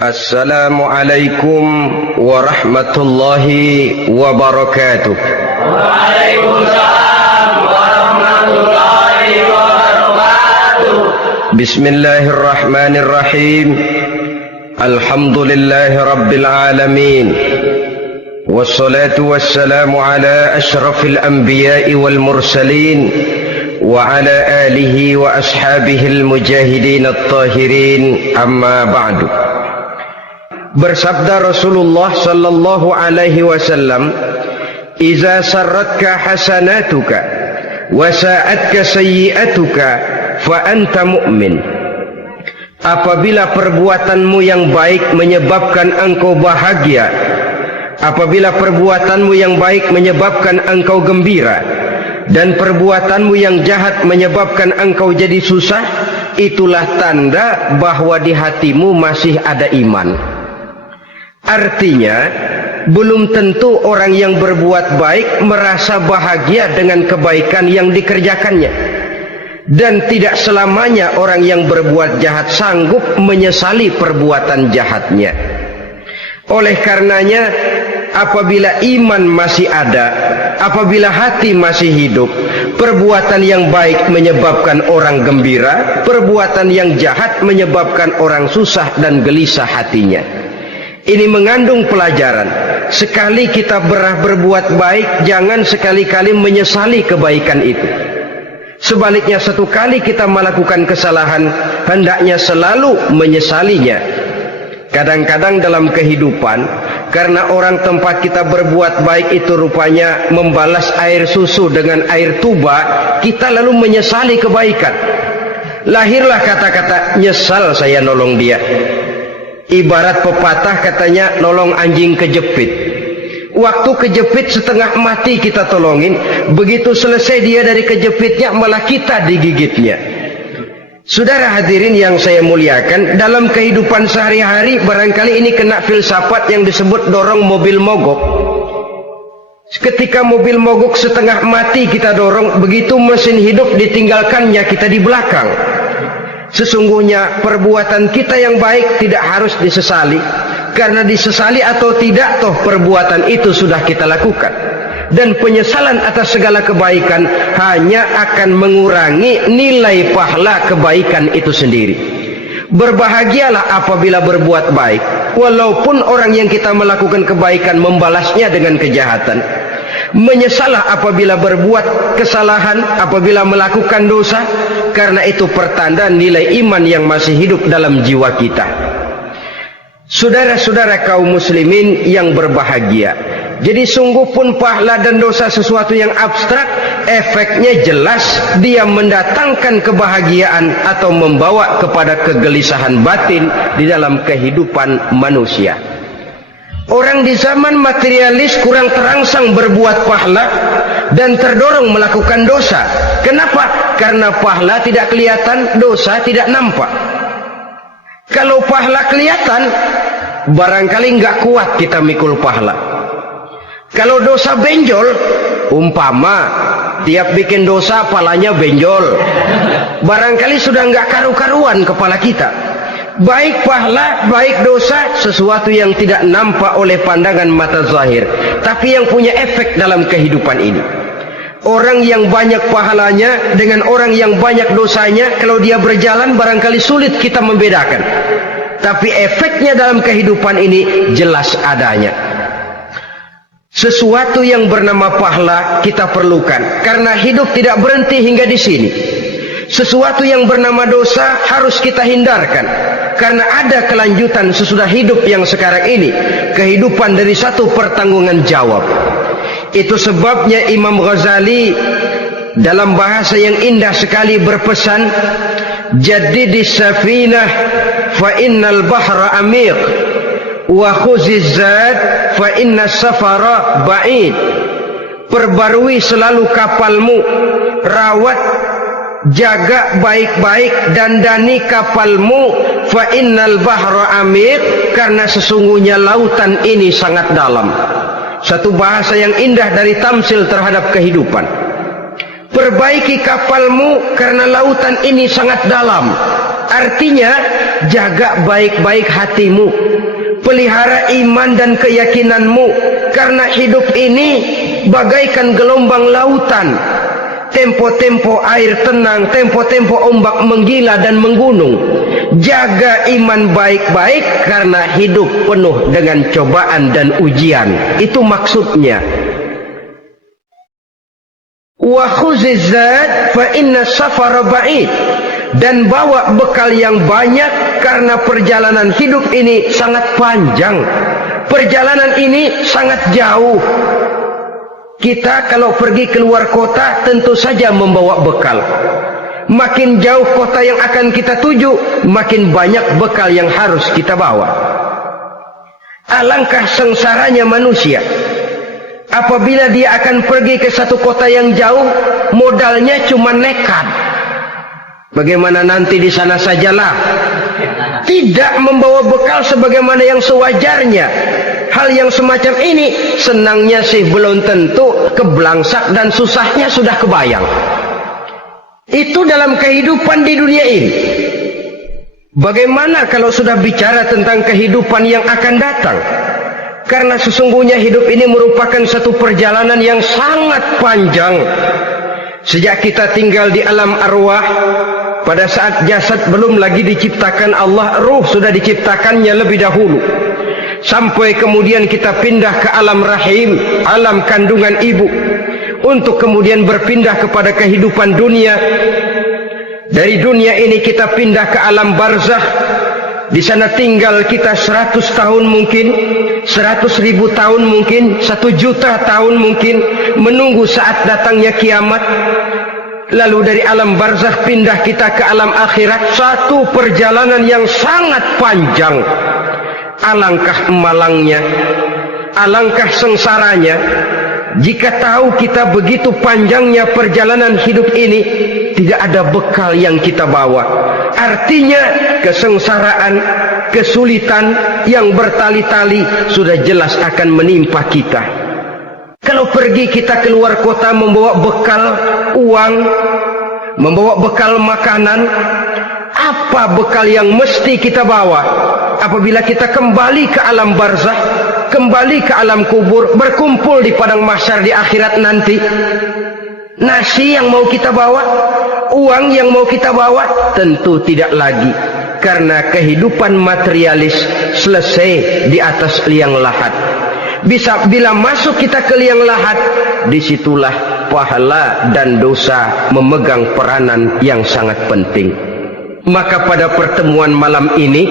Assalamualaikum warahmatullahi wabarakatuh. Waalaikumsalam warahmatullahi wabarakatuh. Bismillahirrahmanirrahim. Alhamdulillahi rabbil alamin. Wassalatu wassalamu ala ashrafil anbiya'i wal mursalin wa ala alihi wa ashabihil mujahidin at-tahirin, amma ba'du. Bersabda Rasulullah sallallahu alaihi wasallam, "Iza sarratka hasanatuka wa sa'atka sayyi'atuka fa anta mu'min." Apabila perbuatanmu yang baik menyebabkan engkau bahagia, apabila perbuatanmu yang baik menyebabkan engkau gembira, dan perbuatanmu yang jahat menyebabkan engkau jadi susah, itulah tanda bahwa di hatimu masih ada iman. Artinya, belum tentu orang yang berbuat baik merasa bahagia dengan kebaikan yang dikerjakannya. Dan tidak selamanya orang yang berbuat jahat sanggup menyesali perbuatan jahatnya. Oleh karenanya, apabila iman masih ada, apabila hati masih hidup, perbuatan yang baik menyebabkan orang gembira, perbuatan yang jahat menyebabkan orang susah dan gelisah hatinya. Ini mengandung pelajaran. Sekali kita berbuat baik, jangan sekali-kali menyesali kebaikan itu. Sebaliknya, satu kali kita melakukan kesalahan, hendaknya selalu menyesalinya. Kadang-kadang dalam kehidupan, karena orang tempat kita berbuat baik itu rupanya membalas air susu dengan air tuba, kita lalu menyesali kebaikan. Lahirlah kata-kata, "Nyesal saya nolong dia." Ibarat pepatah katanya, nolong anjing kejepit. Waktu kejepit setengah mati kita tolongin, begitu selesai dia dari kejepitnya malah kita digigitnya. Saudara hadirin yang saya muliakan, dalam kehidupan sehari-hari barangkali ini kena filsafat yang disebut dorong mobil mogok. Ketika mobil mogok setengah mati kita dorong, begitu mesin hidup ditinggalkannya kita di belakang. Sesungguhnya perbuatan kita yang baik tidak harus disesali, karena disesali atau tidak, toh perbuatan itu sudah kita lakukan. Dan penyesalan atas segala kebaikan hanya akan mengurangi nilai pahala kebaikan itu sendiri. Berbahagialah apabila berbuat baik, walaupun orang yang kita melakukan kebaikan membalasnya dengan kejahatan. Menyesalah apabila berbuat kesalahan, apabila melakukan dosa, karena itu pertanda nilai iman yang masih hidup dalam jiwa kita. Saudara-saudara kaum muslimin yang berbahagia, jadi sungguh pun pahala dan dosa sesuatu yang abstrak, efeknya jelas dia mendatangkan kebahagiaan atau membawa kepada kegelisahan batin di dalam kehidupan manusia. Orang di zaman materialis kurang terangsang berbuat pahala dan terdorong melakukan dosa. Kenapa? Karena pahala tidak kelihatan, dosa tidak nampak. Kalau pahala kelihatan, barangkali nggak kuat kita mikul pahala. Kalau dosa benjol, umpama tiap bikin dosa palanya benjol, barangkali sudah nggak karu-karuan kepala kita. Baik pahala, baik dosa, sesuatu yang tidak nampak oleh pandangan mata zahir, tapi yang punya efek dalam kehidupan ini. Orang yang banyak pahalanya dengan orang yang banyak dosanya, kalau dia berjalan barangkali sulit kita membedakan. Tapi efeknya dalam kehidupan ini jelas adanya. Sesuatu yang bernama pahala kita perlukan, karena hidup tidak berhenti hingga di sini. Sesuatu yang bernama dosa harus kita hindarkan, karena ada kelanjutan sesudah hidup yang sekarang ini, kehidupan dari satu pertanggungan jawab. Itu sebabnya Imam Ghazali dalam bahasa yang indah sekali berpesan, "Jaddidis safinah fa innal bahra amiq wa khuziz zad fa innas safara ba'id." Perbarui selalu kapalmu, rawat, jaga baik-baik, dandani kapalmu, fa innal bahra amiq, karena sesungguhnya lautan ini sangat dalam. Satu bahasa yang indah dari tamsil terhadap kehidupan. Perbaiki kapalmu karena lautan ini sangat dalam. Artinya jaga baik-baik hatimu, pelihara iman dan keyakinanmu, karena hidup ini bagaikan gelombang lautan, tempo-tempo air tenang, tempo-tempo ombak menggila dan menggunung. Jaga iman baik-baik karena hidup penuh dengan cobaan dan ujian. Itu maksudnya. Wa khuziz zad fa inna safara ba'id. Dan bawa bekal yang banyak karena perjalanan hidup ini sangat panjang. Perjalanan ini sangat jauh. Kita kalau pergi keluar kota tentu saja membawa bekal. Makin jauh kota yang akan kita tuju, makin banyak bekal yang harus kita bawa. Alangkah sengsaranya manusia apabila dia akan pergi ke satu kota yang jauh, modalnya cuma nekat. Bagaimana nanti di sana sajalah. Tidak membawa bekal sebagaimana yang sewajarnya. Hal yang semacam ini senangnya sih belum tentu, keblangsak dan susahnya sudah kebayang. Itu dalam kehidupan di dunia ini. Bagaimana kalau sudah bicara tentang kehidupan yang akan datang? Karena sesungguhnya hidup ini merupakan satu perjalanan yang sangat panjang. Sejak kita tinggal di alam arwah, pada saat jasad belum lagi diciptakan Allah, ruh sudah diciptakannya lebih dahulu. Sampai kemudian kita pindah ke alam rahim, alam kandungan ibu, untuk kemudian berpindah kepada kehidupan dunia. Dari dunia ini kita pindah ke alam barzakh. Di sana tinggal kita 100 tahun mungkin, 100.000 tahun mungkin, 1 juta tahun mungkin, menunggu saat datangnya kiamat. Lalu dari alam barzakh pindah kita ke alam akhirat. Satu perjalanan yang sangat panjang. Alangkah malangnya, alangkah sengsaranya jika tahu kita begitu panjangnya perjalanan hidup ini, tidak ada bekal yang kita bawa. Artinya kesengsaraan, kesulitan yang bertali-tali sudah jelas akan menimpa kita. Kalau pergi kita keluar kota membawa bekal uang, membawa bekal makanan, apa bekal yang mesti kita bawa? Apabila kita kembali ke alam barzakh, kembali ke alam kubur, berkumpul di padang mahsyar di akhirat nanti, nasi yang mau kita bawa, uang yang mau kita bawa, tentu tidak lagi. Karena kehidupan materialis selesai di atas liang lahat. Bila masuk kita ke liang lahat, disitulah pahala dan dosa memegang peranan yang sangat penting. Maka pada pertemuan malam ini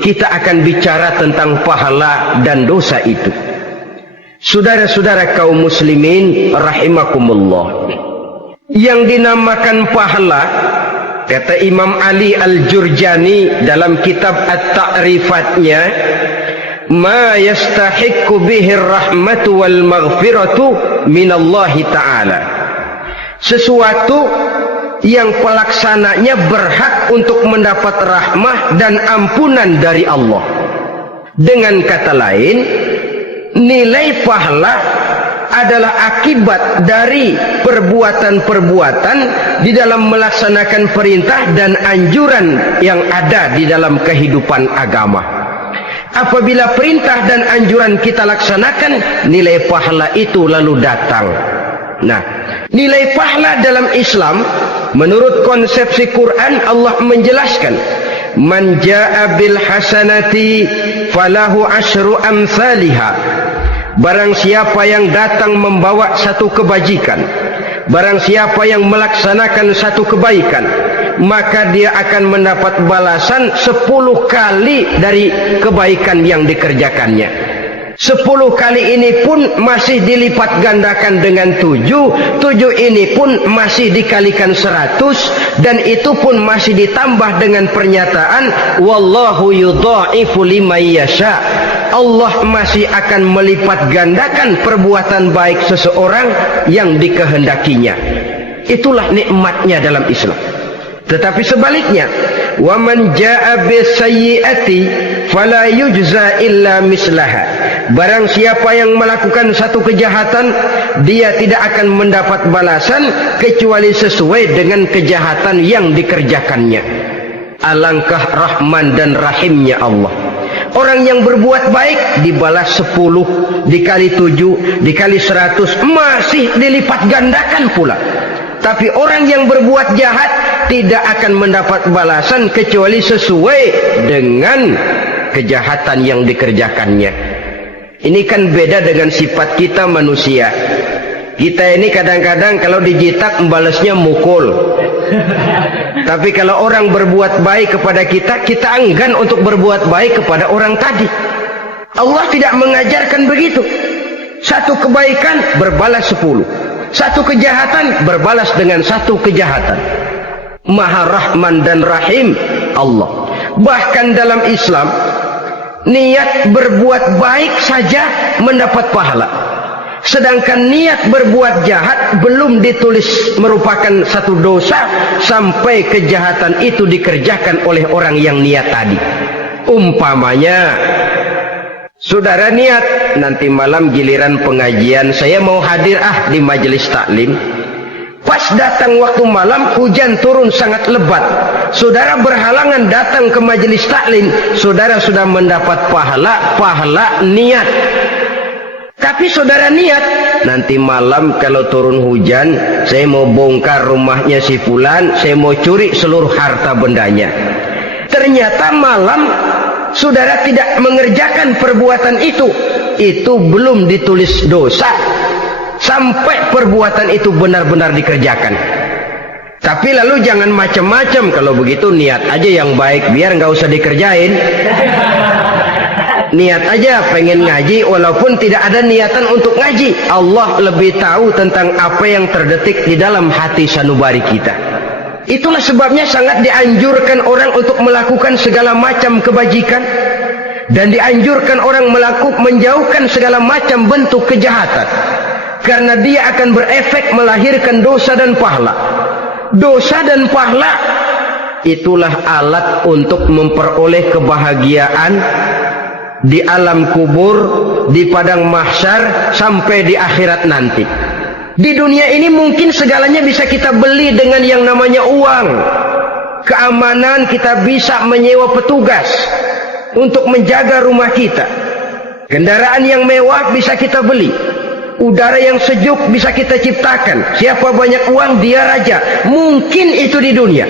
kita akan bicara tentang pahala dan dosa itu. Saudara-saudara kaum muslimin rahimakumullah, yang dinamakan pahala, kata Imam Ali Al-Jurjani dalam kitab At-Ta'rifatnya, ma yastahiqqu bihi ar-rahmatu wal maghfiratu minallahi ta'ala, sesuatu yang pelaksananya berhak untuk mendapat rahmah dan ampunan dari Allah. Dengan kata lain, nilai pahala adalah akibat dari perbuatan-perbuatan di dalam melaksanakan perintah dan anjuran yang ada di dalam kehidupan agama. Apabila perintah dan anjuran kita laksanakan, nilai pahala itu lalu datang. Nah, nilai pahala dalam Islam menurut konsepsi Quran, Allah menjelaskan, man jaa bil hasanati falahu asyru amsalha. Barang siapa yang datang membawa satu kebajikan, barang siapa yang melaksanakan satu kebaikan, maka dia akan mendapat balasan 10 kali dari kebaikan yang dikerjakannya. 10 kali ini pun masih dilipat gandakan dengan 7 ini pun masih dikalikan 100, dan itu pun masih ditambah dengan pernyataan wallahu yudha'ifu liman yasha. Allah masih akan melipat gandakan perbuatan baik seseorang yang dikehendakinya. Itulah nikmatnya dalam Islam. Tetapi sebaliknya, wa man jaa bisayyi'ati fala yujza illa mislaha. Barang siapa yang melakukan satu kejahatan, dia tidak akan mendapat balasan kecuali sesuai dengan kejahatan yang dikerjakannya. Alangkah rahman dan rahimnya Allah. Orang yang berbuat baik dibalas 10, dikali 7, dikali 100, masih dilipat gandakan pula. Tapi orang yang berbuat jahat tidak akan mendapat balasan kecuali sesuai dengan kejahatan yang dikerjakannya. Ini kan beda dengan sifat kita manusia. Kita ini kadang-kadang kalau dijitak membalasnya mukul. Tapi kalau orang berbuat baik kepada kita, kita enggan untuk berbuat baik kepada orang tadi. Allah tidak mengajarkan begitu. Satu kebaikan berbalas 10. Satu kejahatan berbalas dengan satu kejahatan. Maha Rahman dan Rahim Allah. Bahkan dalam Islam, niat berbuat baik saja mendapat pahala. Sedangkan niat berbuat jahat belum ditulis merupakan satu dosa sampai kejahatan itu dikerjakan oleh orang yang niat tadi. Umpamanya, saudara niat nanti malam giliran pengajian saya mau hadir di majelis taklim. Pas datang waktu malam hujan turun sangat lebat. Saudara berhalangan datang ke majelis taklim, saudara sudah mendapat pahala niat. Tapi saudara niat, nanti malam kalau turun hujan, saya mau bongkar rumahnya si fulan, saya mau curi seluruh harta bendanya. Ternyata malam saudara tidak mengerjakan perbuatan itu belum ditulis dosa sampai perbuatan itu benar-benar dikerjakan. Tapi lalu jangan macam-macam. Kalau begitu niat aja yang baik, biar nggak usah dikerjain. Niat aja pengen ngaji walaupun tidak ada niatan untuk ngaji. Allah lebih tahu tentang apa yang terdetik di dalam hati sanubari kita. Itulah sebabnya sangat dianjurkan orang untuk melakukan segala macam kebajikan, dan dianjurkan orang menjauhkan segala macam bentuk kejahatan, karena dia akan berefek melahirkan dosa dan pahala. Dosa dan pahala itulah alat untuk memperoleh kebahagiaan di alam kubur, di padang mahsyar, sampai di akhirat nanti. Di dunia ini mungkin segalanya bisa kita beli dengan yang namanya uang. Keamanan kita bisa menyewa petugas untuk menjaga rumah kita. Kendaraan yang mewah bisa kita beli. Udara yang sejuk bisa kita ciptakan. Siapa banyak uang dia raja. Mungkin itu di dunia.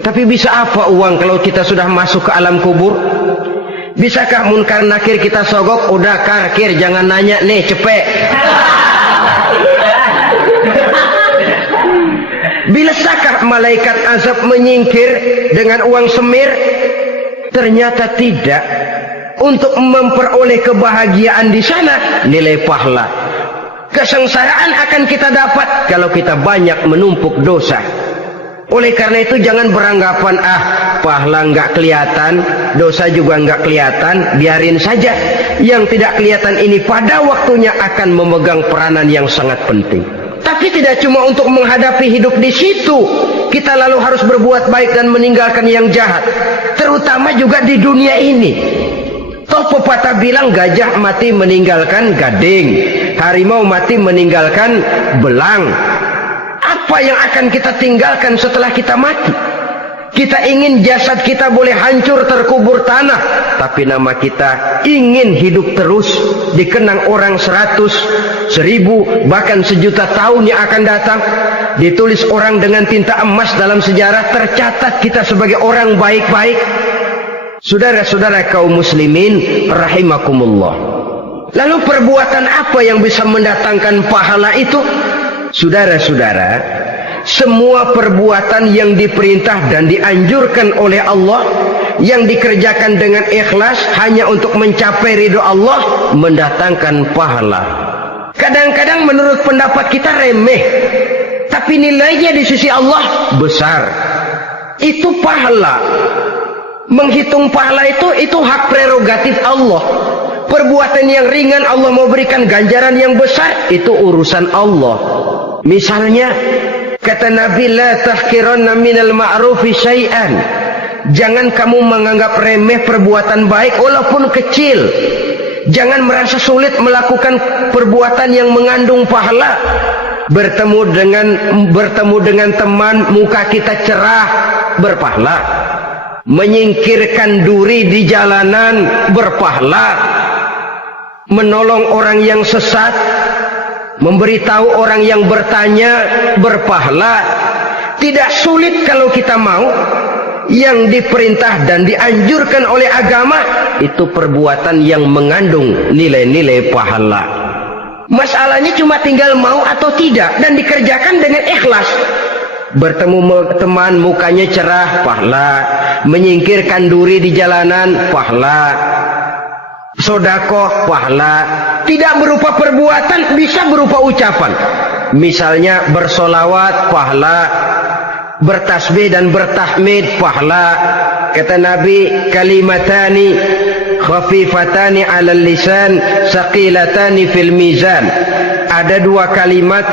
Tapi bisa apa uang kalau kita sudah masuk ke alam kubur? Bisakah munkar nakir kita sogok? Udah karkir, jangan nanya nih, cepet. Bisakah malaikat azab menyingkir dengan uang semir? Ternyata tidak. Untuk memperoleh kebahagiaan di sana, nilai pahala. Kesengsaraan akan kita dapat kalau kita banyak menumpuk dosa. Oleh karena itu jangan beranggapan pahala nggak kelihatan, dosa juga nggak kelihatan, biarin saja. Yang tidak kelihatan ini pada waktunya akan memegang peranan yang sangat penting. Tapi tidak cuma untuk menghadapi hidup di situ, kita lalu harus berbuat baik dan meninggalkan yang jahat. Terutama juga di dunia ini. Toh pepatah bilang gajah mati meninggalkan gading, harimau mati meninggalkan belang. Apa yang akan kita tinggalkan setelah kita mati? Kita ingin jasad kita boleh hancur terkubur tanah, tapi nama kita ingin hidup terus, dikenang orang 100, 1000, bahkan 1.000.000 tahun yang akan datang. Ditulis orang dengan tinta emas dalam sejarah, tercatat kita sebagai orang baik-baik. Saudara-saudara kaum muslimin rahimakumullah. Lalu perbuatan apa yang bisa mendatangkan pahala itu? Saudara-saudara, semua perbuatan yang diperintah dan dianjurkan oleh Allah, yang dikerjakan dengan ikhlas hanya untuk mencapai ridho Allah, mendatangkan pahala. Kadang-kadang menurut pendapat kita remeh, tapi nilainya di sisi Allah besar. Itu pahala. Menghitung pahala itu hak prerogatif Allah. Perbuatan yang ringan Allah mau berikan ganjaran yang besar, itu urusan Allah. Misalnya kata Nabi, la tahqiranna minal ma'rufi syai'an. Jangan kamu menganggap remeh perbuatan baik walaupun kecil. Jangan merasa sulit melakukan perbuatan yang mengandung pahala. Bertemu dengan teman, muka kita cerah, berpahala. menyingkirkan duri di jalanan berpahala, menolong orang yang sesat, memberitahu orang yang bertanya berpahala. Tidak sulit kalau kita mau. Yang diperintah dan dianjurkan oleh agama itu perbuatan yang mengandung nilai-nilai pahala. Masalahnya cuma tinggal mau atau tidak dan dikerjakan dengan ikhlas. Bertemu teman mukanya cerah, pahala. Menyingkirkan duri di jalanan, pahala. Sodakoh, pahala. Tidak berupa perbuatan, bisa berupa ucapan. Misalnya bersolawat, pahala. Bertasbih dan bertahmid, pahala. Kata Nabi, kalimatani khafifatani 'alal lisan saqilatani fil mizan. Ada dua kalimat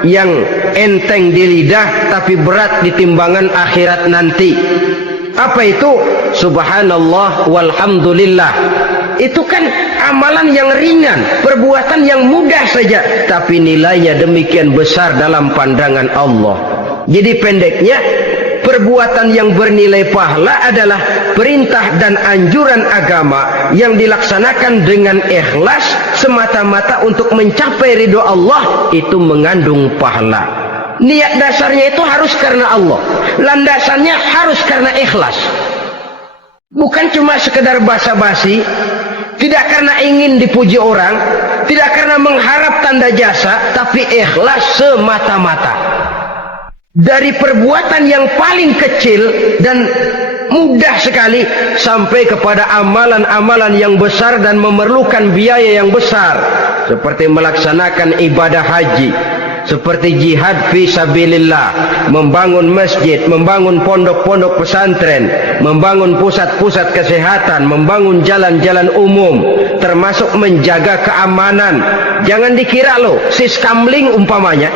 yang enteng di lidah tapi berat di timbangan akhirat nanti. Apa itu? Subhanallah walhamdulillah. Itu kan amalan yang ringan, perbuatan yang mudah saja, tapi nilainya demikian besar dalam pandangan Allah. Jadi pendeknya, perbuatan yang bernilai pahala adalah perintah dan anjuran agama yang dilaksanakan dengan ikhlas semata-mata untuk mencapai ridho Allah, itu mengandung pahala. Niat dasarnya itu harus karena Allah, landasannya harus karena ikhlas. Bukan cuma sekedar basa-basi, tidak karena ingin dipuji orang, tidak karena mengharap tanda jasa, tapi ikhlas semata-mata. Dari perbuatan yang paling kecil dan mudah sekali sampai kepada amalan-amalan yang besar dan memerlukan biaya yang besar, seperti melaksanakan ibadah haji, seperti jihad fi sabilillah, membangun masjid, membangun pondok-pondok pesantren, membangun pusat-pusat kesehatan, membangun jalan-jalan umum, termasuk menjaga keamanan. Jangan dikira loh, siskamling umpamanya,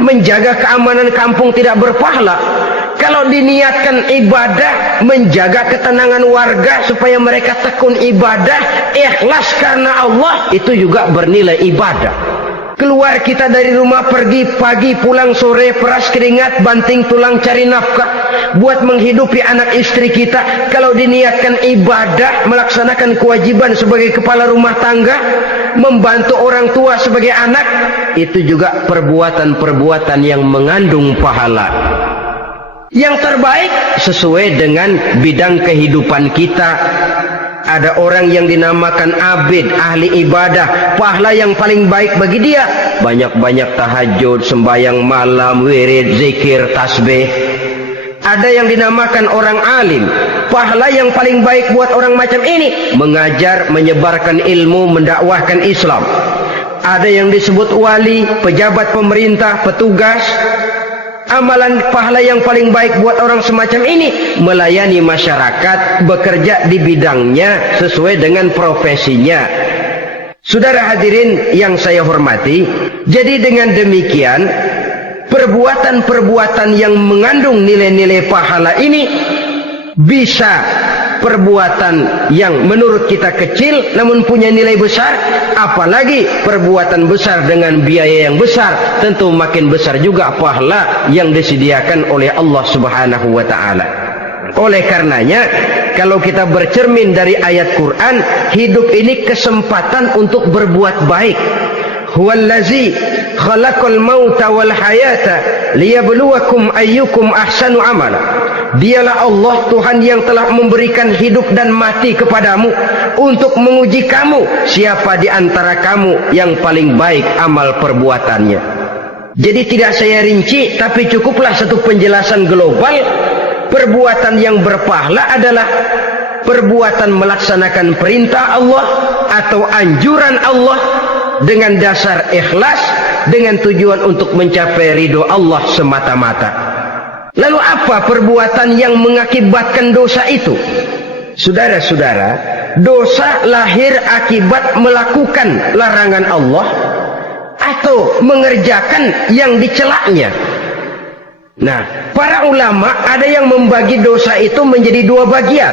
menjaga keamanan kampung tidak berpahala. Kalau diniatkan ibadah, menjaga ketenangan warga supaya mereka tekun ibadah, ikhlas karena Allah, itu juga bernilai ibadah. Keluar kita dari rumah, pergi pagi, pulang sore, peras keringat, banting tulang cari nafkah buat menghidupi anak istri kita. Kalau diniatkan ibadah, melaksanakan kewajiban sebagai kepala rumah tangga, membantu orang tua sebagai anak, itu juga perbuatan-perbuatan yang mengandung pahala. Yang terbaik sesuai dengan bidang kehidupan kita. Ada orang yang dinamakan abid, ahli ibadah, pahala yang paling baik bagi dia banyak-banyak tahajud, sembahyang malam, wirid, zikir, tasbih. Ada yang dinamakan orang alim, pahala yang paling baik buat orang macam ini mengajar, menyebarkan ilmu, mendakwahkan Islam. Ada yang disebut wali, pejabat pemerintah, petugas. Amalan pahala yang paling baik buat orang semacam ini melayani masyarakat, bekerja di bidangnya sesuai dengan profesinya. Saudara hadirin yang saya hormati, jadi dengan demikian perbuatan-perbuatan yang mengandung nilai-nilai pahala ini bisa perbuatan yang menurut kita kecil namun punya nilai besar, apalagi perbuatan besar dengan biaya yang besar, tentu makin besar juga pahala yang disediakan oleh Allah Subhanahu wa taala. Oleh karenanya, kalau kita bercermin dari ayat Quran, hidup ini kesempatan untuk berbuat baik. Huwallazi khalaqal mauta wal hayata liyabluwakum ayyukum ahsanu amala. Dialah Allah Tuhan yang telah memberikan hidup dan mati kepadamu untuk menguji kamu siapa di antara kamu yang paling baik amal perbuatannya. Jadi tidak saya rinci, tapi cukuplah satu penjelasan global. Perbuatan yang berpahala adalah perbuatan melaksanakan perintah Allah atau anjuran Allah dengan dasar ikhlas, dengan tujuan untuk mencapai ridho Allah semata-mata. Lalu apa perbuatan yang mengakibatkan dosa itu? Saudara-saudara, dosa lahir akibat melakukan larangan Allah atau mengerjakan yang dicelaknya. Nah, para ulama ada yang membagi dosa itu menjadi dua bagian.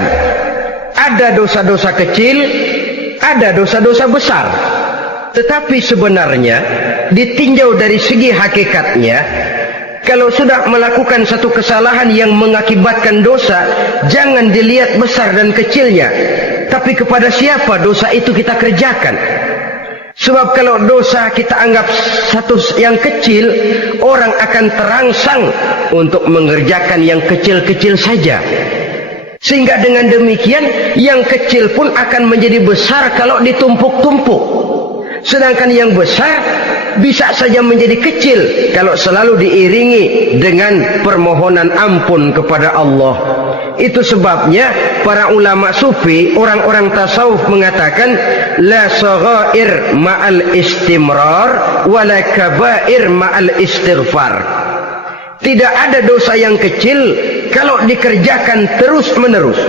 Ada dosa-dosa kecil, ada dosa-dosa besar. Tetapi sebenarnya ditinjau dari segi hakikatnya, Kalau sudah melakukan satu kesalahan yang mengakibatkan dosa, jangan dilihat besar dan kecilnya, tapi kepada siapa dosa itu kita kerjakan. Sebab kalau dosa kita anggap satu yang kecil, orang akan terangsang untuk mengerjakan yang kecil-kecil saja. Sehingga dengan demikian, yang kecil pun akan menjadi besar kalau ditumpuk-tumpuk. Sedangkan yang besar bisa saja menjadi kecil kalau selalu diiringi dengan permohonan ampun kepada Allah. Itu sebabnya para ulama sufi, orang-orang tasawuf mengatakan la saghair ma'al istimrar wala kabair ma'al istighfar. Tidak ada dosa yang kecil kalau dikerjakan terus-menerus,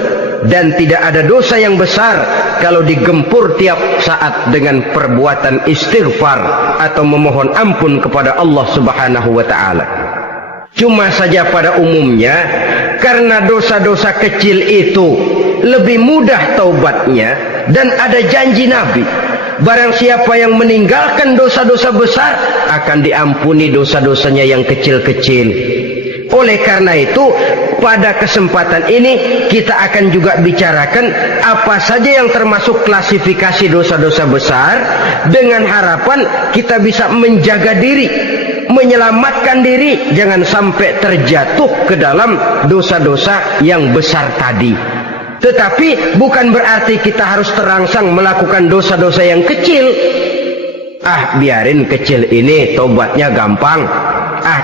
dan tidak ada dosa yang besar kalau digempur tiap saat dengan perbuatan istighfar atau memohon ampun kepada Allah Subhanahu wa taala. Cuma saja pada umumnya, karena dosa-dosa kecil itu lebih mudah taubatnya, dan ada janji Nabi, barang siapa yang meninggalkan dosa-dosa besar akan diampuni dosa-dosanya yang kecil-kecil. Oleh karena itu, pada kesempatan ini kita akan juga bicarakan apa saja yang termasuk klasifikasi dosa-dosa besar, dengan harapan kita bisa menjaga diri, menyelamatkan diri, jangan sampai terjatuh ke dalam dosa-dosa yang besar tadi. Tetapi bukan berarti kita harus terangsang melakukan dosa-dosa yang kecil. Biarin kecil ini, tobatnya gampang.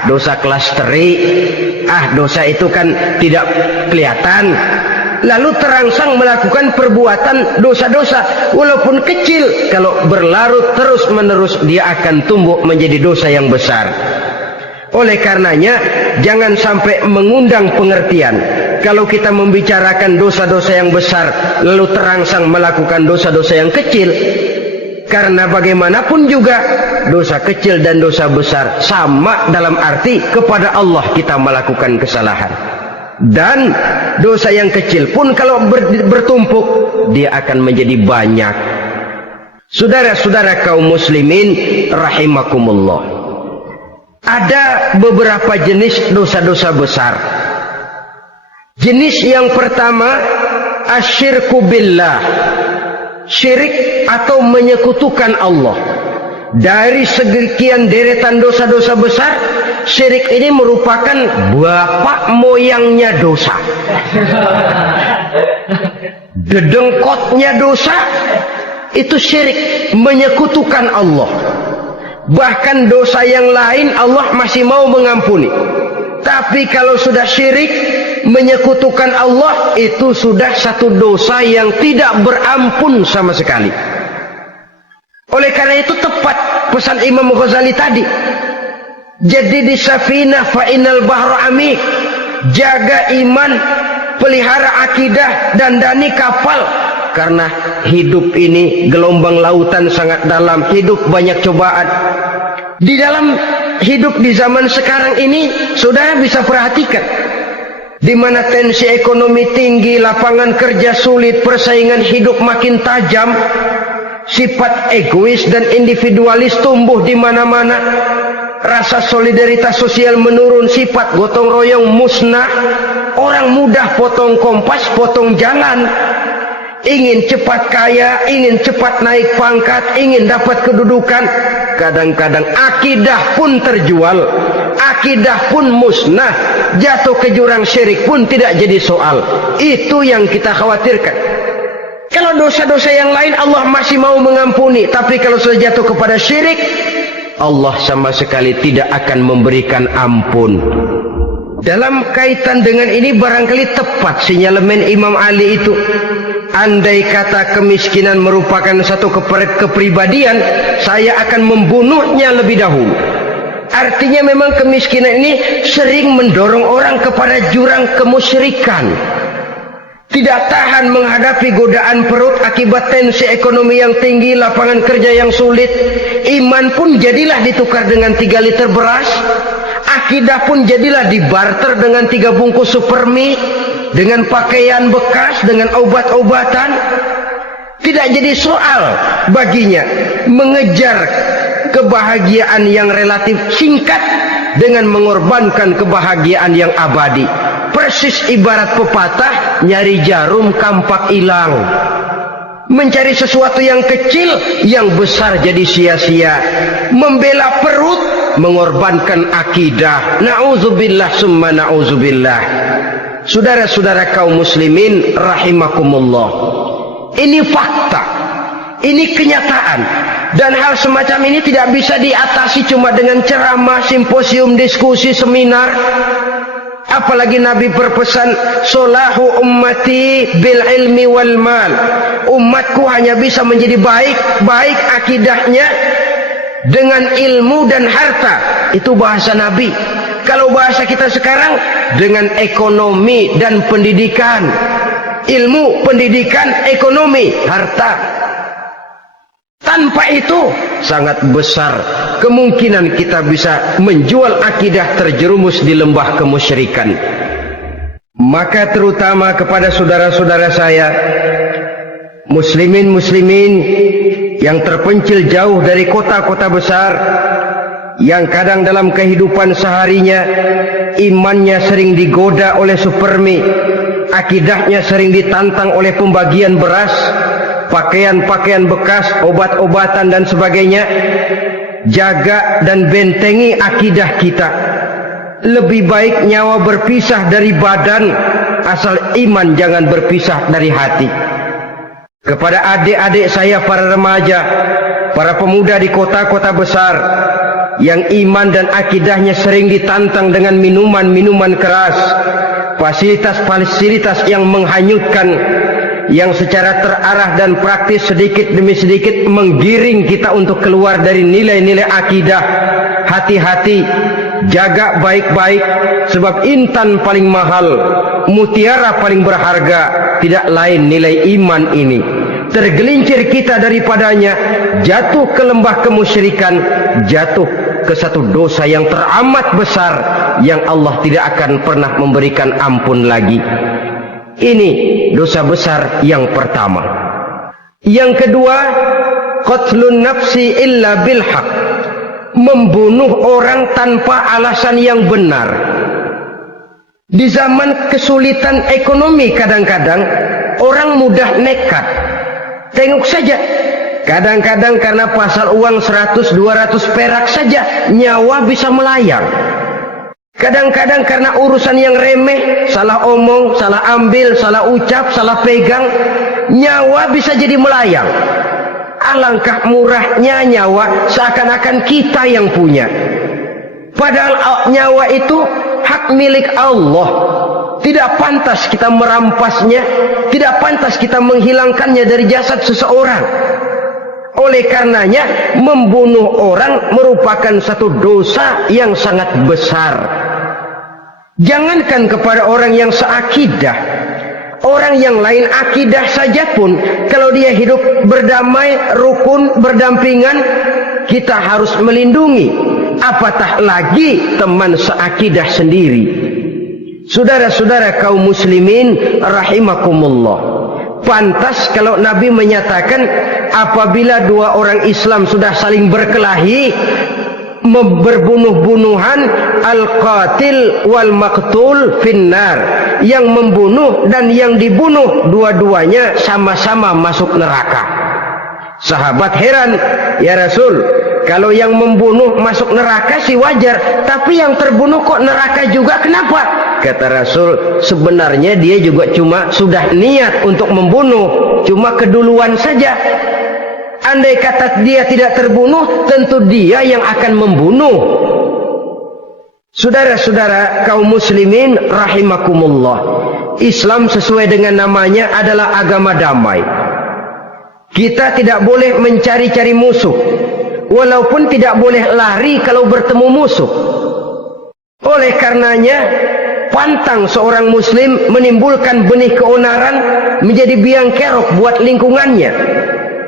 Dosa kelas teri. Dosa itu kan tidak kelihatan. Lalu terangsang melakukan perbuatan dosa-dosa walaupun kecil, kalau berlarut terus-menerus dia akan tumbuh menjadi dosa yang besar. Oleh karenanya, jangan sampai mengundang pengertian kalau kita membicarakan dosa-dosa yang besar lalu terangsang melakukan dosa-dosa yang kecil. Karena bagaimanapun juga dosa kecil dan dosa besar sama dalam arti kepada Allah kita melakukan kesalahan. Dan dosa yang kecil pun kalau bertumpuk, dia akan menjadi banyak. Saudara-saudara kaum muslimin rahimakumullah, ada beberapa jenis dosa-dosa besar. Jenis yang pertama, asyirku billah, syirik atau menyekutukan Allah. Dari sekian deretan dosa-dosa besar, syirik ini merupakan bapak moyangnya dosa. Dedengkotnya dosa itu syirik, menyekutukan Allah. Bahkan dosa yang lain Allah masih mau mengampuni, tapi kalau sudah syirik, menyekutukan Allah, itu sudah satu dosa yang tidak berampun sama sekali. Oleh karena itu tepat pesan Imam Ghazali tadi, jadi di safinah fa innal bahra amik, jaga iman, pelihara akidah, dandani kapal. Karena hidup ini gelombang lautan sangat dalam, hidup banyak cobaan. Di dalam hidup di zaman sekarang ini, saudara bisa perhatikan, di mana tensi ekonomi tinggi, lapangan kerja sulit, persaingan hidup makin tajam, sifat egois dan individualis tumbuh di mana-mana, rasa solidaritas sosial menurun, sifat gotong royong musnah, orang mudah potong kompas, potong jalan, ingin cepat kaya, ingin cepat naik pangkat, ingin dapat kedudukan. Kadang-kadang akidah pun terjual, akidah pun musnah, jatuh ke jurang syirik pun tidak jadi soal. Itu yang kita khawatirkan. Kalau dosa-dosa yang lain Allah masih mau mengampuni, tapi kalau sudah jatuh kepada syirik, Allah sama sekali tidak akan memberikan ampun. Dalam kaitan dengan ini barangkali tepat sinyalemen Imam Ali itu. Andai kata kemiskinan merupakan satu kepribadian, saya akan membunuhnya lebih dahulu. Artinya memang kemiskinan ini sering mendorong orang kepada jurang kemusyrikan. Tidak tahan menghadapi godaan perut akibat tensi ekonomi yang tinggi, lapangan kerja yang sulit. Iman pun jadilah ditukar dengan 3 liter beras. Akidah pun jadilah dibarter dengan 3 bungkus supermi, dengan pakaian bekas, dengan obat-obatan. Tidak jadi soal baginya mengejar kebahagiaan yang relatif singkat dengan mengorbankan kebahagiaan yang abadi. Persis ibarat pepatah, nyari jarum kampak hilang. Mencari sesuatu yang kecil, yang besar jadi sia-sia. Membela perut, mengorbankan akidah. Na'udzubillah summa na'udzubillah. Saudara-saudara kaum muslimin rahimakumullah. Ini fakta. Ini kenyataan. Dan hal semacam ini tidak bisa diatasi cuma dengan ceramah, simposium, diskusi, seminar. Apalagi Nabi berpesan, solahu ummati bil ilmi wal mal. Umatku hanya bisa menjadi baik akidahnya dengan ilmu dan harta. Itu bahasa Nabi. Kalau bahasa kita sekarang, dengan ekonomi dan pendidikan. Ilmu, pendidikan, ekonomi, harta. Tanpa itu sangat besar kemungkinan kita bisa menjual akidah terjerumus di lembah kemusyrikan. Maka terutama kepada saudara-saudara saya, muslimin yang terpencil jauh dari kota-kota besar, yang kadang dalam kehidupan seharinya imannya sering digoda oleh supermi, akidahnya sering ditantang oleh pembagian beras, pakaian-pakaian bekas, obat-obatan dan sebagainya. Jaga dan bentengi akidah kita. Lebih baik nyawa berpisah dari badan, asal iman jangan berpisah dari hati. Kepada adik-adik saya para remaja, para pemuda di kota-kota besar, yang iman dan akidahnya sering ditantang dengan minuman-minuman keras, fasilitas-fasilitas yang menghanyutkan, yang secara terarah dan praktis sedikit demi sedikit menggiring kita untuk keluar dari nilai-nilai akidah. Hati-hati, jaga baik-baik, sebab intan paling mahal, mutiara paling berharga, tidak lain nilai iman ini. Tergelincir kita daripadanya, jatuh ke lembah kemusyrikan, jatuh ke satu dosa yang teramat besar, yang Allah tidak akan pernah memberikan ampun lagi. Ini dosa besar yang pertama. Yang kedua, qatlun nafsi illa bil haq. Membunuh orang tanpa alasan yang benar. Di zaman kesulitan ekonomi kadang-kadang orang mudah nekat. Tengok saja, kadang-kadang karena pasar uang 100-200 perak saja nyawa bisa melayang. Kadang-kadang karena urusan yang remeh, salah omong, salah ambil, salah ucap, salah pegang, nyawa bisa jadi melayang. Alangkah murahnya nyawa, seakan-akan kita yang punya. Padahal nyawa itu hak milik Allah. Tidak pantas kita merampasnya, tidak pantas kita menghilangkannya dari jasad seseorang. Oleh karenanya, membunuh orang merupakan satu dosa yang sangat besar. Jangankan kepada orang yang seakidah, orang yang lain akidah saja pun, kalau dia hidup berdamai, rukun, berdampingan, kita harus melindungi. Apatah lagi teman seakidah sendiri. Saudara-saudara kaum muslimin rahimakumullah, pantas kalau Nabi menyatakan apabila dua orang Islam sudah saling berkelahi, berbunuh-bunuhan, al-qatil wal maqtul finnar, yang membunuh dan yang dibunuh dua-duanya sama-sama masuk neraka. Sahabat heran, ya Rasul, kalau yang membunuh masuk neraka sih wajar, tapi yang terbunuh kok neraka juga, kenapa? Kata Rasul, sebenarnya dia juga cuma sudah niat untuk membunuh, cuma keduluan saja. Andai kata dia tidak terbunuh, tentu dia yang akan membunuh. Saudara-saudara kaum muslimin rahimakumullah, Islam sesuai dengan namanya adalah agama damai. Kita tidak boleh mencari-cari musuh, walaupun tidak boleh lari kalau bertemu musuh. Oleh karenanya, pantang seorang muslim menimbulkan benih keonaran menjadi biang kerok buat lingkungannya.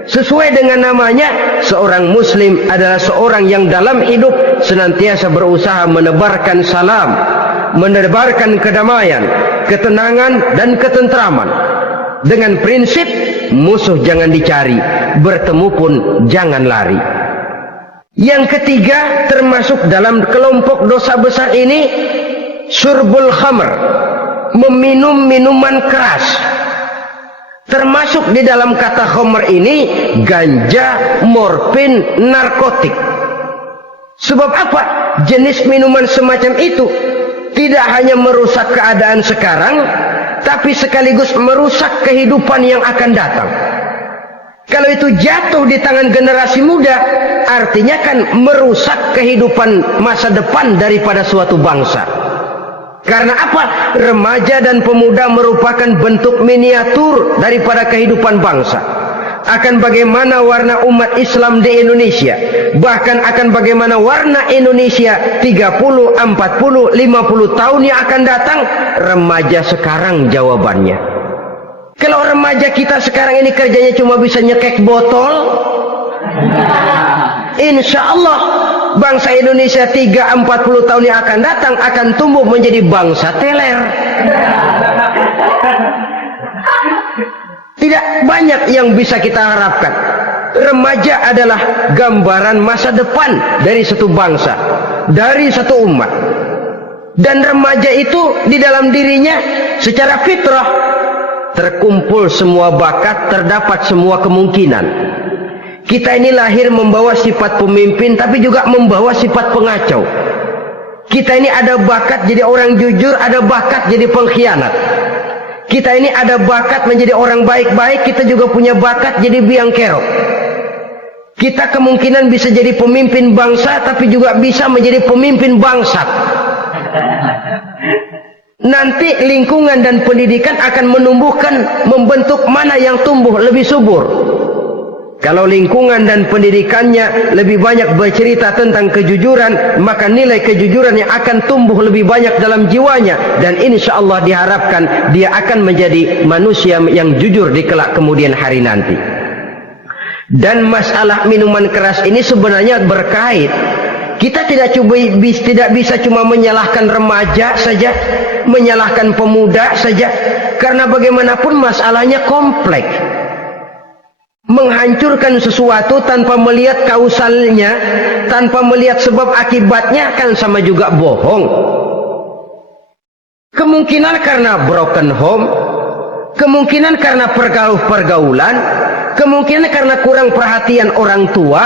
Sesuai dengan namanya, seorang muslim adalah seorang yang dalam hidup senantiasa berusaha menebarkan salam, menebarkan kedamaian, ketenangan dan ketentraman. Dengan prinsip musuh jangan dicari, bertemu pun jangan lari. Yang ketiga, termasuk dalam kelompok dosa besar ini, syurbul khamr, meminum minuman keras. Termasuk di dalam kata khamr ini ganja, morfin, narkotik. Sebab apa? Jenis minuman semacam itu tidak hanya merusak keadaan sekarang, tapi sekaligus merusak kehidupan yang akan datang. Kalau itu jatuh di tangan generasi muda, artinya kan merusak kehidupan masa depan daripada suatu bangsa. Karena apa? Remaja dan pemuda merupakan bentuk miniatur daripada kehidupan bangsa. Akan bagaimana warna umat Islam di Indonesia, bahkan akan bagaimana warna Indonesia 30, 40, 50 tahun yang akan datang, remaja sekarang jawabannya. Kalau remaja kita sekarang ini kerjanya cuma bisa nyekek botol, insya Allah bangsa Indonesia 30-40 tahun yang akan datang akan tumbuh menjadi bangsa teler. Tidak banyak yang bisa kita harapkan. Remaja adalah gambaran masa depan dari satu bangsa, dari satu umat. Dan remaja itu di dalam dirinya secara fitrah terkumpul semua bakat, terdapat semua kemungkinan. Kita ini lahir membawa sifat pemimpin, tapi juga membawa sifat pengacau. Kita ini ada bakat jadi orang jujur, ada bakat jadi pengkhianat. Kita ini ada bakat menjadi orang baik-baik, kita juga punya bakat jadi biang kerok. Kita kemungkinan bisa jadi pemimpin bangsa, tapi juga bisa menjadi pemimpin bangsat. Nanti lingkungan dan pendidikan akan menumbuhkan, membentuk mana yang tumbuh lebih subur. Kalau lingkungan dan pendidikannya lebih banyak bercerita tentang kejujuran, maka nilai kejujuran yang akan tumbuh lebih banyak dalam jiwanya. Dan insya Allah diharapkan dia akan menjadi manusia yang jujur di kelak kemudian hari nanti. Dan masalah minuman keras ini sebenarnya berkait. Kita tidak bisa cuma menyalahkan remaja saja, menyalahkan pemuda saja, karena bagaimanapun masalahnya kompleks. Menghancurkan sesuatu tanpa melihat kausalnya, tanpa melihat sebab akibatnya kan sama juga bohong. Kemungkinan karena broken home, kemungkinan karena pergaulan, kemungkinan karena kurang perhatian orang tua,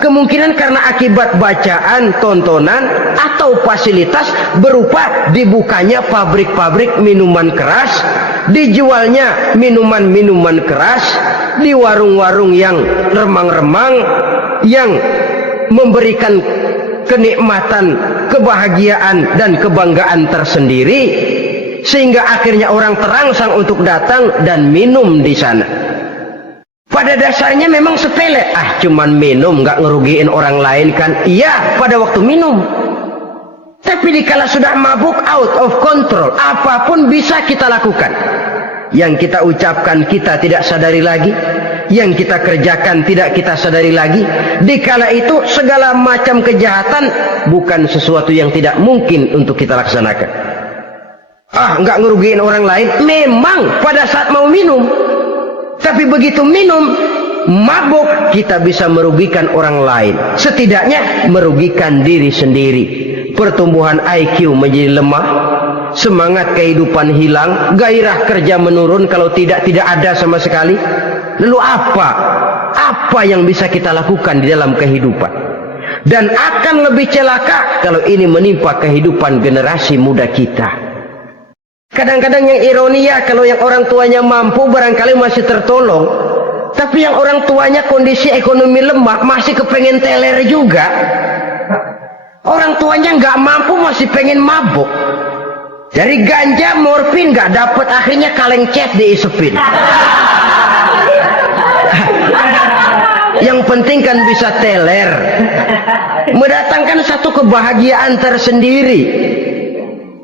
kemungkinan karena akibat bacaan, tontonan, atau fasilitas berupa dibukanya pabrik-pabrik minuman keras, dijualnya minuman-minuman keras, di warung-warung yang remang-remang, yang memberikan kenikmatan, kebahagiaan, dan kebanggaan tersendiri, sehingga akhirnya orang terangsang untuk datang dan minum di sana. Pada dasarnya memang sepele, cuman minum, nggak ngerugiin orang lain kan? Iya, pada waktu minum. Tapi dikala sudah mabuk, out of control, apapun bisa kita lakukan. Yang kita ucapkan kita tidak sadari lagi, yang kita kerjakan tidak kita sadari lagi. Dikala itu segala macam kejahatan bukan sesuatu yang tidak mungkin untuk kita laksanakan. Nggak ngerugiin orang lain, memang pada saat mau minum. Tapi begitu minum, mabuk, kita bisa merugikan orang lain. Setidaknya merugikan diri sendiri. Pertumbuhan IQ menjadi lemah, semangat kehidupan hilang, gairah kerja menurun, kalau tidak ada sama sekali. Lalu apa yang bisa kita lakukan di dalam kehidupan? Dan akan lebih celaka kalau ini menimpa kehidupan generasi muda kita. Kadang-kadang yang ironi ya, kalau yang orang tuanya mampu barangkali masih tertolong, tapi yang orang tuanya kondisi ekonomi lemah masih kepengen teler juga. Orang tuanya nggak mampu masih pengen mabuk. Dari ganja, morfin nggak dapat, akhirnya kaleng cat diisepin. Yang penting kan bisa teler, mendatangkan satu kebahagiaan tersendiri.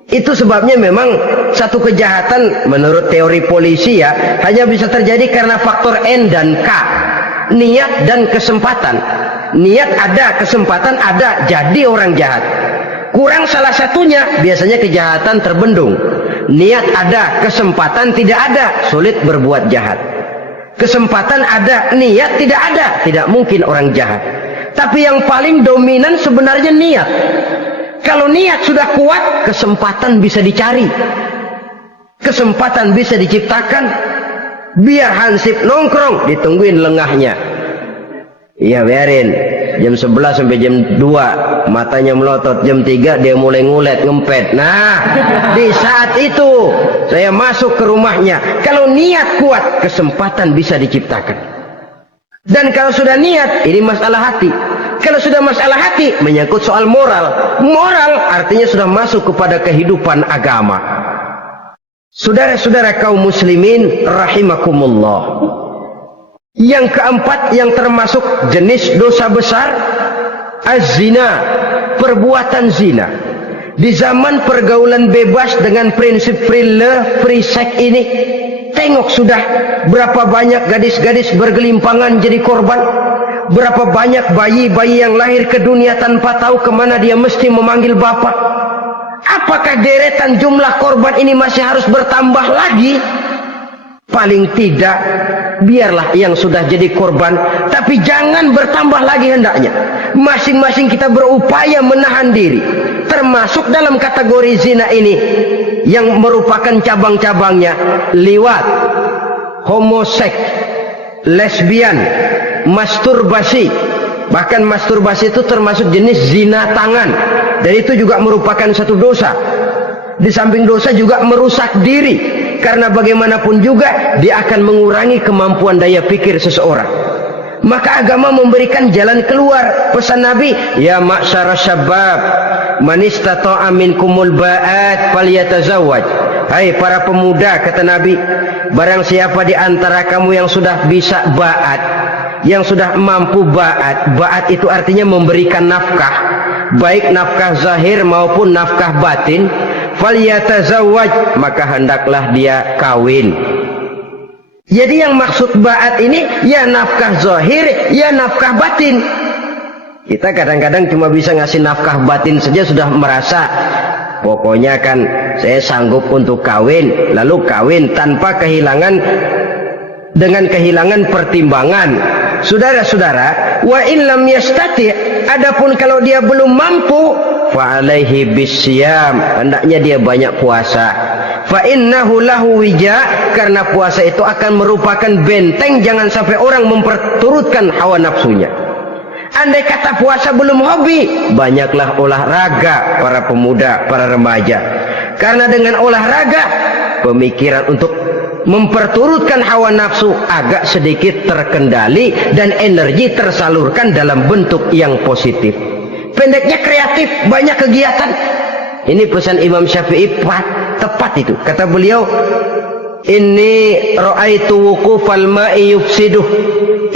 Itu sebabnya memang satu kejahatan menurut teori polisi ya hanya bisa terjadi karena faktor N dan K, niat dan kesempatan. Niat ada, kesempatan ada, jadi orang jahat. Kurang salah satunya, biasanya kejahatan terbendung. Niat ada, kesempatan tidak ada, sulit berbuat jahat. Kesempatan ada, niat tidak ada, tidak mungkin orang jahat. Tapi yang paling dominan sebenarnya niat. Kalau niat sudah kuat, kesempatan bisa dicari. Kesempatan bisa diciptakan. Biar hansip nongkrong, ditungguin lengahnya. Iya, biarin. Jam 11 sampai jam 2, matanya melotot. Jam 3 dia mulai ngulet, ngempet. Nah, di saat itu saya masuk ke rumahnya. Kalau niat kuat, kesempatan bisa diciptakan. Dan kalau sudah niat, ini masalah hati. Kalau sudah masalah hati, menyangkut soal moral. Moral artinya sudah masuk kepada kehidupan agama. Saudara-saudara kaum muslimin rahimakumullah. Yang keempat yang termasuk jenis dosa besar, az-zina, perbuatan zina. Di zaman pergaulan bebas dengan prinsip free love, free sex ini, tengok sudah berapa banyak gadis-gadis bergelimpangan jadi korban. Berapa banyak bayi-bayi yang lahir ke dunia tanpa tahu kemana dia mesti memanggil bapak. Apakah deretan jumlah korban ini masih harus bertambah lagi? Paling tidak, biarlah yang sudah jadi korban, tapi jangan bertambah lagi hendaknya. Masing-masing kita berupaya menahan diri. Termasuk dalam kategori zina ini, yang merupakan cabang-cabangnya, liwat, homoseks, lesbian, masturbasi. Bahkan masturbasi itu termasuk jenis zina tangan. Dan itu juga merupakan satu dosa. Di samping dosa juga merusak diri. Karena bagaimanapun juga dia akan mengurangi kemampuan daya pikir seseorang. Maka agama memberikan jalan keluar. Pesan Nabi, ya ma'syara syabab, man istata'a minkumul ba'at falyatazawwaj. Hai para pemuda, kata Nabi, barang siapa di antara kamu yang sudah bisa ba'at, yang sudah mampu ba'at. Ba'at itu artinya memberikan nafkah, baik nafkah zahir maupun nafkah batin. Falyatazawwaj, maka hendaklah dia kawin. Jadi yang maksud ba'at ini ya nafkah zahir, ya nafkah batin. Kita kadang-kadang cuma bisa ngasih nafkah batin saja sudah merasa pokoknya kan saya sanggup untuk kawin, lalu kawin tanpa kehilangan, dengan kehilangan pertimbangan. Saudara-saudara, wa in lam yastati', adapun kalau dia belum mampu, fa alaihi bisyam, hendaknya dia banyak puasa. Fa innahu lahu wija, karena puasa itu akan merupakan benteng jangan sampai orang memperturutkan hawa nafsunya. Andai kata puasa belum hobi, banyaklah olahraga para pemuda, para remaja. Karena dengan olahraga, pemikiran untuk memperturutkan hawa nafsu agak sedikit terkendali dan energi tersalurkan dalam bentuk yang positif. Pendeknya kreatif, banyak kegiatan. Ini pesan Imam Syafi'i tepat itu. Kata beliau, inni ra'aitu wuqufal ma'i yufsiduh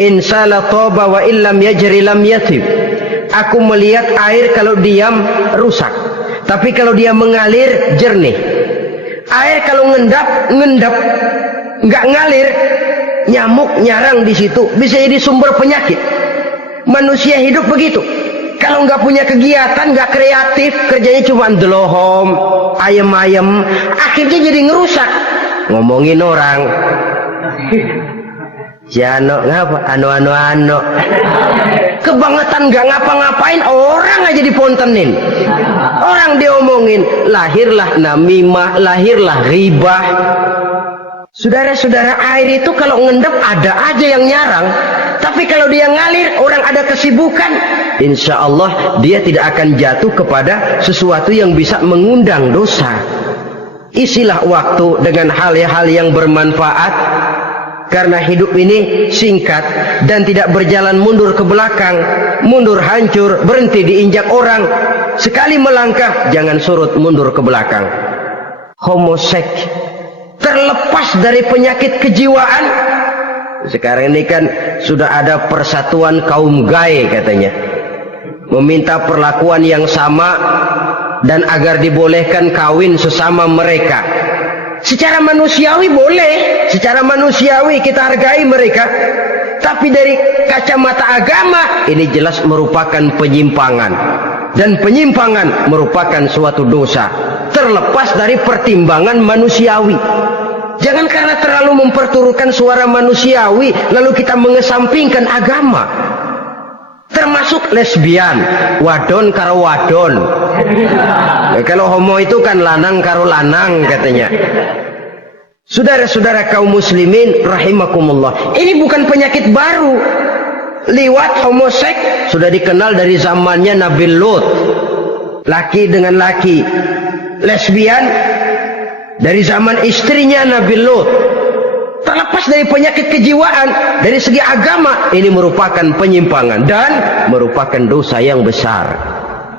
in sala taba wa illam yajri lam yatib. Aku melihat air kalau diam rusak, tapi kalau dia mengalir jernih. Air kalau ngendap, nggak ngalir, nyamuk nyarang di situ, bisa jadi sumber penyakit. Manusia hidup begitu. Kalau nggak punya kegiatan, nggak kreatif, kerjanya cuma delohom, ayam-ayam, akhirnya jadi ngerusak. Ngomongin orang, Jano ngapa? Ano. Kebangetan nggak ngapa-ngapain, orang aja dipontenin, orang diomongin, lahirlah namimah, lahirlah ghibah. Saudara-saudara, air itu kalau ngendep ada aja yang nyarang, tapi kalau dia ngalir, orang ada kesibukan, insya Allah dia tidak akan jatuh kepada sesuatu yang bisa mengundang dosa. Isilah waktu dengan hal-hal yang bermanfaat, karena hidup ini singkat dan tidak berjalan mundur ke belakang, mundur hancur, berhenti diinjak orang. Sekali melangkah, jangan surut mundur ke belakang. Homoseks, terlepas dari penyakit kejiwaan. Sekarang ini kan sudah ada persatuan kaum gay katanya, meminta perlakuan yang sama dan agar dibolehkan kawin sesama mereka. Secara manusiawi boleh, secara manusiawi kita hargai mereka, tapi dari kacamata agama ini jelas merupakan penyimpangan, dan penyimpangan merupakan suatu dosa terlepas dari pertimbangan manusiawi. Jangan karena terlalu memperturutkan suara manusiawi lalu kita mengesampingkan agama. termasuk lesbian, wadon karo wadon. Kalau homo itu kan lanang karo lanang katanya. Saudara-saudara kaum muslimin rahimakumullah, ini bukan penyakit baru. Liwat, homoseks sudah dikenal dari zamannya Nabi Lut, laki dengan laki. Lesbian dari zaman istrinya Nabi Lut. Terlepas dari penyakit kejiwaan, dari segi agama, ini merupakan penyimpangan dan merupakan dosa yang besar.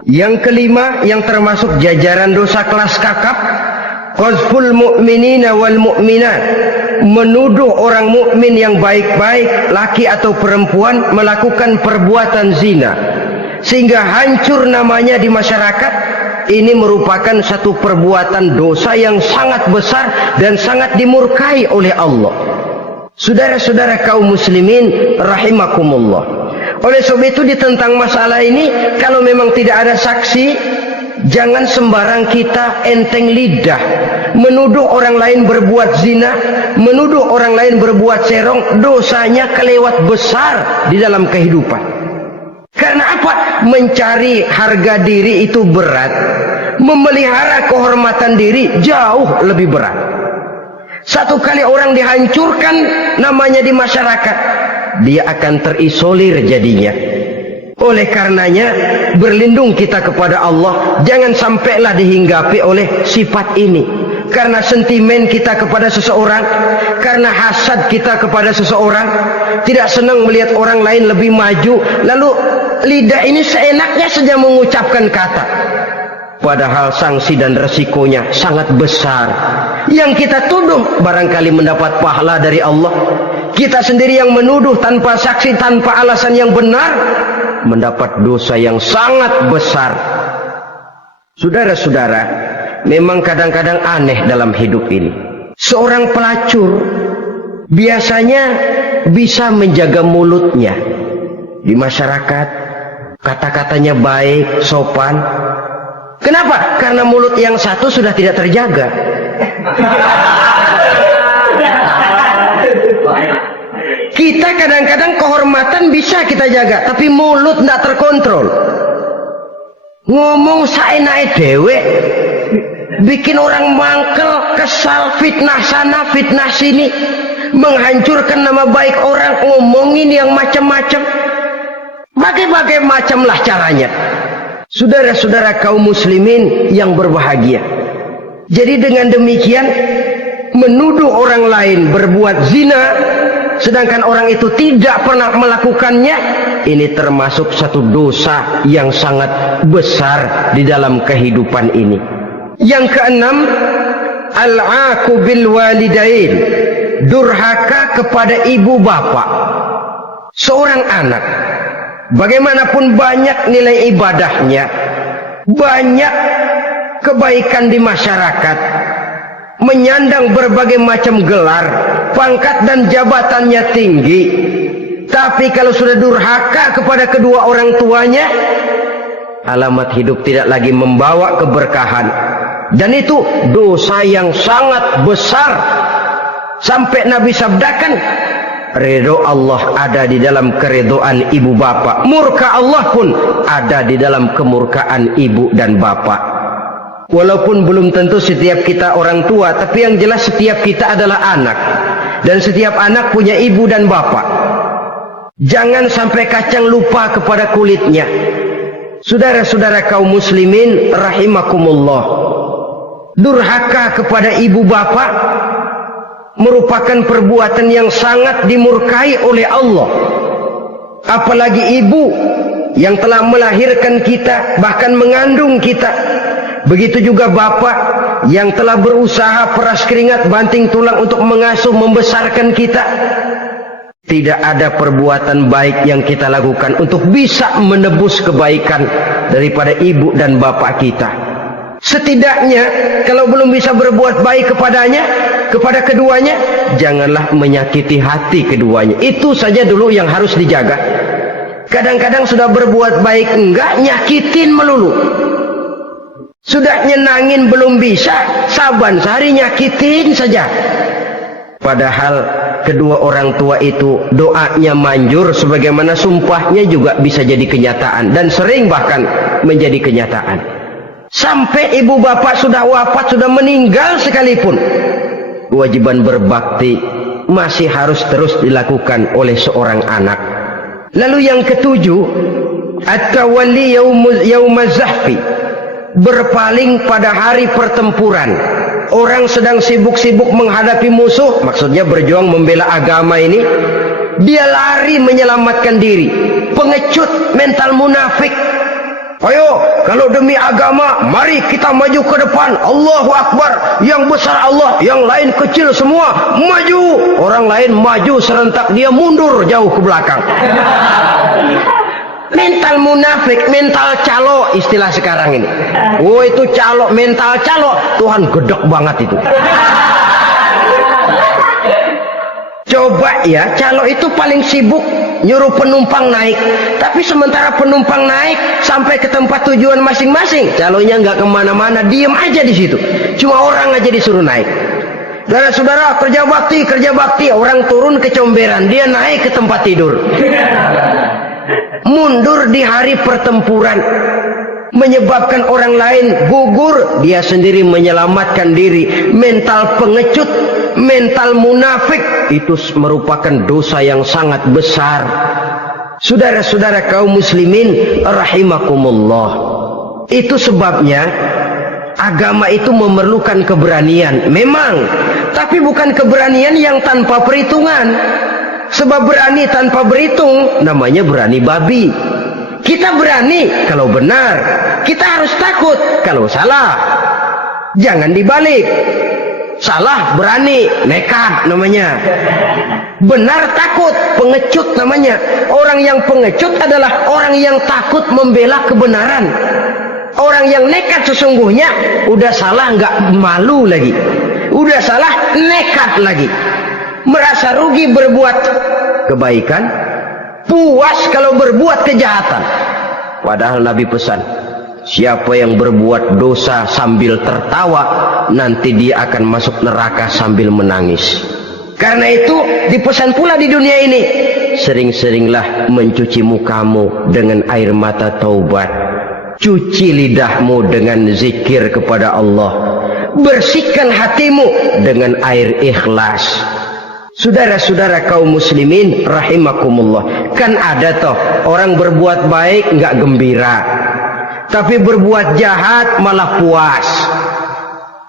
Yang kelima, yang termasuk jajaran dosa kelas kakap, qazful mu'minina wal mu'minat, menuduh orang mukmin yang baik-baik, laki atau perempuan, melakukan perbuatan zina sehingga hancur namanya di masyarakat. Ini merupakan satu perbuatan dosa yang sangat besar dan sangat dimurkai oleh Allah. Saudara-saudara kaum muslimin rahimakumullah, oleh sebab itu tentang masalah ini, kalau memang tidak ada saksi, jangan sembarang kita enteng lidah menuduh orang lain berbuat zina, menuduh orang lain berbuat serong. Dosanya kelewat besar di dalam kehidupan. Karena apa? Mencari harga diri itu berat, memelihara kehormatan diri jauh lebih berat. Satu kali orang dihancurkan namanya di masyarakat, dia akan terisolir jadinya. Oleh karenanya, berlindung kita kepada Allah, jangan sampailah dihinggapi oleh sifat ini. Karena sentimen kita kepada seseorang, karena hasad kita kepada seseorang, tidak senang melihat orang lain lebih maju, lalu lidah ini seenaknya saja mengucapkan kata, padahal sanksi dan resikonya sangat besar. Yang kita tuduh barangkali mendapat pahala dari Allah, kita sendiri yang menuduh tanpa saksi, tanpa alasan yang benar, mendapat dosa yang sangat besar. Saudara-saudara, memang kadang-kadang aneh dalam hidup ini. Seorang pelacur biasanya bisa menjaga mulutnya di masyarakat, kata-katanya baik, sopan. Kenapa? Karena mulut yang satu sudah tidak terjaga. Kita kadang-kadang kehormatan bisa kita jaga, tapi mulut tidak terkontrol. Ngomong saenake dewe, bikin orang mangkel, kesal, fitnah sana, fitnah sini, menghancurkan nama baik orang, ngomongin yang macam-macam. Bagai-bagai macamlah caranya. Saudara-saudara kaum muslimin yang berbahagia. Jadi dengan demikian, menuduh orang lain berbuat zina, sedangkan orang itu tidak pernah melakukannya, ini termasuk satu dosa yang sangat besar di dalam kehidupan ini. Yang keenam, al-'aqu bil walidain, durhaka kepada ibu bapak. Seorang anak, bagaimanapun banyak nilai ibadahnya, banyak kebaikan di masyarakat, menyandang berbagai macam gelar, pangkat dan jabatannya tinggi, tapi kalau sudah durhaka kepada kedua orang tuanya, alamat hidup tidak lagi membawa keberkahan. Dan itu dosa yang sangat besar. Sampai Nabi sabdakan, ridho Allah ada di dalam keridhaan ibu bapak, murka Allah pun ada di dalam kemurkaan ibu dan bapak. Walaupun belum tentu setiap kita orang tua, tapi yang jelas setiap kita adalah anak, dan setiap anak punya ibu dan bapak. Jangan sampai kacang lupa kepada kulitnya. Saudara-saudara kaum muslimin rahimakumullah, durhaka kepada ibu bapak merupakan perbuatan yang sangat dimurkai oleh Allah. Apalagi ibu yang telah melahirkan kita, bahkan mengandung kita. Begitu juga bapak yang telah berusaha peras keringat banting tulang untuk mengasuh membesarkan kita. Tidak ada perbuatan baik yang kita lakukan untuk bisa menebus kebaikan daripada ibu dan bapak kita. Setidaknya kalau belum bisa berbuat baik kepadanya, kepada keduanya, janganlah menyakiti hati keduanya. Itu saja dulu yang harus dijaga. Kadang-kadang sudah berbuat baik enggak, nyakitin melulu. Sudah nyenangin belum bisa, saban sehari nyakitin saja. Padahal kedua orang tua itu doanya manjur sebagaimana sumpahnya juga bisa jadi kenyataan dan sering bahkan menjadi kenyataan. Sampai ibu bapak sudah wafat, sudah meninggal sekalipun, kewajiban berbakti masih harus terus dilakukan oleh seorang anak. Lalu yang ketujuh, at-tawalli yaumaz zahfi, berpaling pada hari pertempuran. Orang sedang sibuk-sibuk menghadapi musuh, maksudnya berjuang membela agama ini, dia lari menyelamatkan diri. Pengecut, mental munafik. Ayo, kalau demi agama, mari kita maju ke depan. Allahu Akbar, yang besar Allah, yang lain kecil semua maju. Orang lain maju serentak, dia mundur jauh ke belakang. Mental munafik, mental calo, istilah sekarang ini. Oh, itu calo, mental calo. Tuhan gedek banget itu. Coba ya, calo itu paling sibuk nyuruh penumpang naik. Tapi sementara penumpang naik sampai ke tempat tujuan masing-masing, calonya nggak kemana-mana, diem aja di situ. Cuma orang aja disuruh naik. Saudara-saudara, kerja bakti. Orang turun ke comberan, dia naik ke tempat tidur. Mundur di hari pertempuran, menyebabkan orang lain gugur, dia sendiri menyelamatkan diri. Mental pengecut, mental munafik, itu merupakan dosa yang sangat besar. Saudara-saudara kaum muslimin rahimakumullah, itu sebabnya agama itu memerlukan keberanian memang, tapi bukan keberanian yang tanpa perhitungan. Sebab berani tanpa berhitung namanya berani babi. Kita berani kalau benar, kita harus takut kalau salah. Jangan dibalik. Salah berani, nekat namanya. Benar takut, pengecut namanya. Orang yang pengecut adalah orang yang takut membela kebenaran. Orang yang nekat sesungguhnya udah salah nggak malu lagi, udah salah nekat lagi. Merasa rugi berbuat kebaikan, puas kalau berbuat kejahatan. Padahal Nabi pesan, siapa yang berbuat dosa sambil tertawa, nanti dia akan masuk neraka sambil menangis. Karena itu dipesan pula di dunia ini, sering-seringlah mencuci mukamu dengan air mata taubat, cuci lidahmu dengan zikir kepada Allah, bersihkan hatimu dengan air ikhlas. Saudara-saudara kaum muslimin rahimakumullah, kan ada toh orang berbuat baik nggak gembira, tapi berbuat jahat malah puas.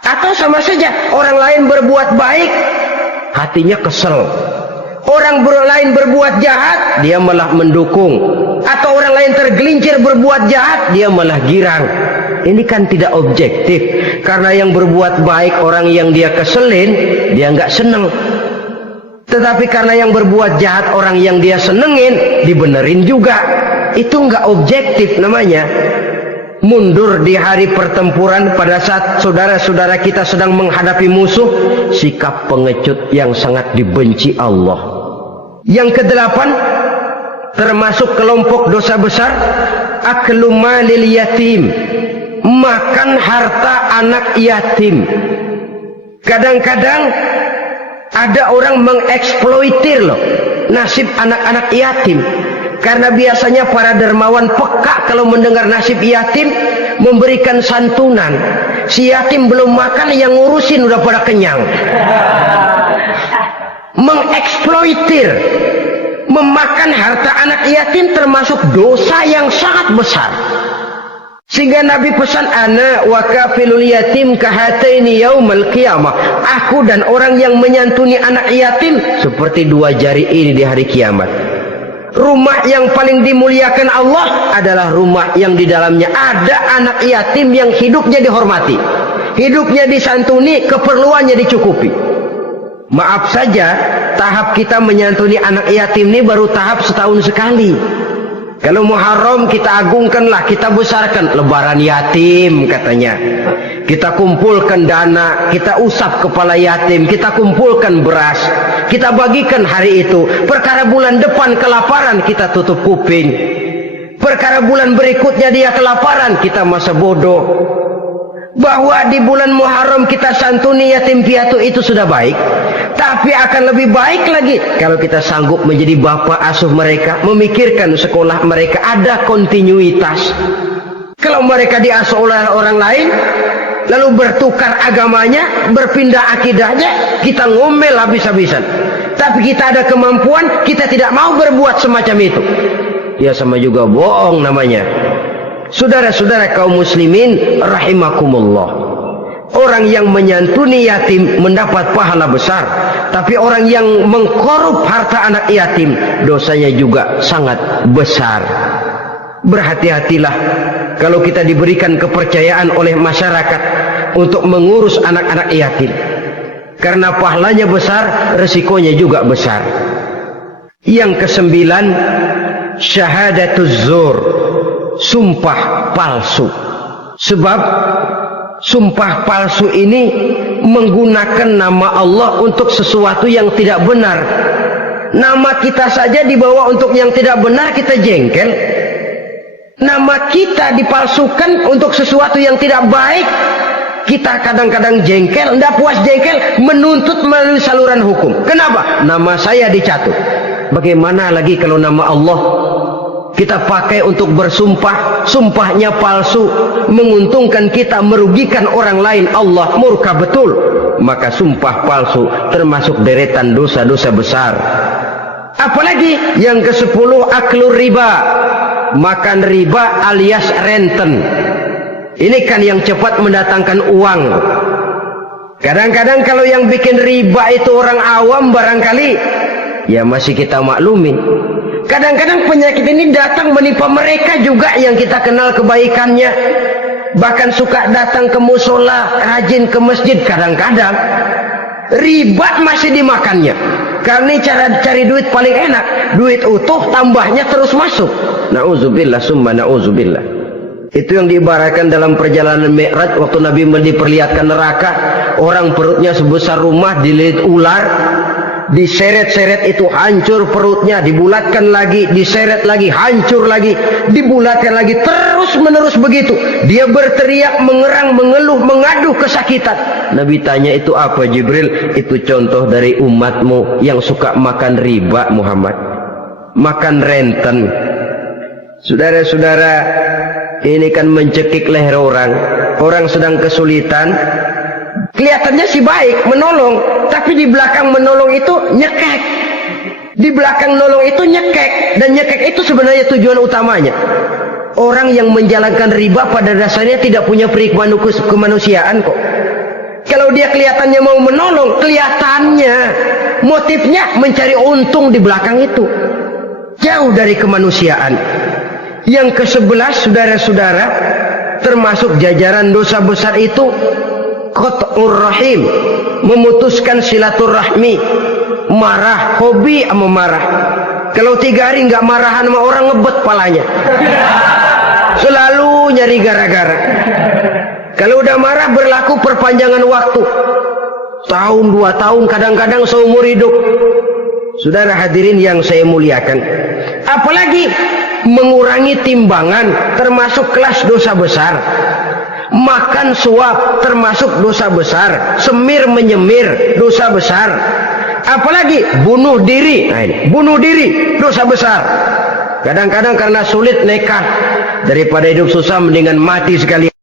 Atau sama saja, orang lain berbuat baik hatinya kesel, orang lain berbuat jahat dia malah mendukung, atau orang lain tergelincir berbuat jahat dia malah girang. Ini kan tidak objektif, karena yang berbuat baik orang yang dia keselin dia nggak seneng. Tetapi karena yang berbuat jahat orang yang dia senengin dibenerin juga. Itu nggak objektif namanya. Mundur di hari pertempuran pada saat saudara-saudara kita sedang menghadapi musuh, sikap pengecut yang sangat dibenci Allah. Yang kedelapan, termasuk kelompok dosa besar, aklu malil yatim, makan harta anak yatim. Kadang-kadang ada orang mengeksploitir loh nasib anak-anak yatim. Karena biasanya para dermawan peka kalau mendengar nasib yatim, memberikan santunan. Si yatim belum makan, yang ngurusin udah pada kenyang. Mengeksploitir, memakan harta anak yatim termasuk dosa yang sangat besar. Sehingga Nabi pesan, ana wa kafilul yatim kahataini yaumal qiyamah. Aku dan orang yang menyantuni anak yatim seperti dua jari ini di hari kiamat. Rumah yang paling dimuliakan Allah adalah rumah yang di dalamnya ada anak yatim yang hidupnya dihormati, hidupnya disantuni, keperluannya dicukupi. Maaf saja, tahap kita menyantuni anak yatim ini baru tahap setahun sekali. Kalau Muharram kita agungkanlah, kita besarkan. Lebaran yatim katanya, kita kumpulkan dana, kita usap kepala yatim, kita kumpulkan beras, kita bagikan hari itu. Perkara bulan depan kelaparan, kita tutup kuping. Perkara bulan berikutnya dia kelaparan, kita masa bodoh. Bahwa di bulan Muharram kita santuni yatim piatu itu sudah baik. Tapi akan lebih baik lagi kalau kita sanggup menjadi bapak asuh mereka, memikirkan sekolah mereka ada kontinuitas. Kalau mereka diasuh oleh orang lain, lalu bertukar agamanya, berpindah akidahnya, kita ngomel habis-habisan. Tapi kita ada kemampuan, kita tidak mau berbuat semacam itu. Ya sama juga bohong namanya. Saudara-saudara kaum muslimin rahimakumullah. Orang yang menyantuni yatim mendapat pahala besar. Tapi orang yang mengkorup harta anak yatim, dosanya juga sangat besar. Berhati-hatilah kalau kita diberikan kepercayaan oleh masyarakat untuk mengurus anak-anak yatim. Karena pahalanya besar, resikonya juga besar. Yang kesembilan, syahadatuz zur, sumpah palsu. Sebab sumpah palsu ini menggunakan nama Allah untuk sesuatu yang tidak benar. Nama kita saja dibawa untuk yang tidak benar, kita jengkel. Nama kita dipalsukan untuk sesuatu yang tidak baik, kita kadang-kadang jengkel, tidak puas jengkel, menuntut melalui saluran hukum. Kenapa? Nama saya dicatut. Bagaimana lagi kalau nama Allah kita pakai untuk bersumpah, sumpahnya palsu, menguntungkan kita, merugikan orang lain, Allah murka betul. Maka sumpah palsu termasuk deretan dosa-dosa besar. Apalagi yang ke-10, aklur riba, makan riba alias renten. Ini kan yang cepat mendatangkan uang. Kadang-kadang kalau yang bikin riba itu orang awam barangkali, ya masih kita maklumin. Kadang-kadang penyakit ini datang menimpa mereka juga yang kita kenal kebaikannya. Bahkan suka datang ke musola, rajin ke masjid. Kadang-kadang riba masih dimakannya. Karena cara cari duit paling enak, duit utuh tambahnya terus masuk. Na'udzubillah summa na'udzubillah. Itu yang diibaratkan dalam perjalanan Mi'raj waktu Nabi diperlihatkan neraka. Orang perutnya sebesar rumah dililit ular, diseret-seret itu hancur perutnya, dibulatkan lagi, diseret lagi, hancur lagi, dibulatkan lagi, terus menerus begitu. Dia berteriak, mengerang, mengeluh, mengadu kesakitan. Nabi tanya, itu apa Jibril? Itu contoh dari umatmu yang suka makan riba Muhammad, makan renten. Saudara-saudara, ini kan mencekik leher orang. Orang sedang kesulitan, kelihatannya sih baik, menolong, tapi di belakang menolong itu nyekek. Di belakang nolong itu nyekek, dan nyekek itu sebenarnya tujuan utamanya. Orang yang menjalankan riba pada dasarnya tidak punya kemanusiaan kok. Kalau dia kelihatannya mau menolong, kelihatannya motifnya mencari untung di belakang itu. Jauh dari kemanusiaan. Yang ke-11, saudara-saudara, termasuk jajaran dosa besar itu qat'ur rahim, memutuskan silaturahmi. Marah, hobi sama marah. Kalau 3 hari nggak marahan sama orang, ngebet palanya. Selalu nyari gara-gara. Kalau udah marah berlaku perpanjangan waktu. Tahun, 2 tahun, kadang-kadang seumur hidup. Saudara hadirin yang saya muliakan. Apalagi mengurangi timbangan termasuk kelas dosa besar. Makan suap termasuk dosa besar. Semir menyemir dosa besar. Apalagi bunuh diri. Nah ini, bunuh diri dosa besar. Kadang-kadang karena sulit nekat, daripada hidup susah mendingan mati sekali.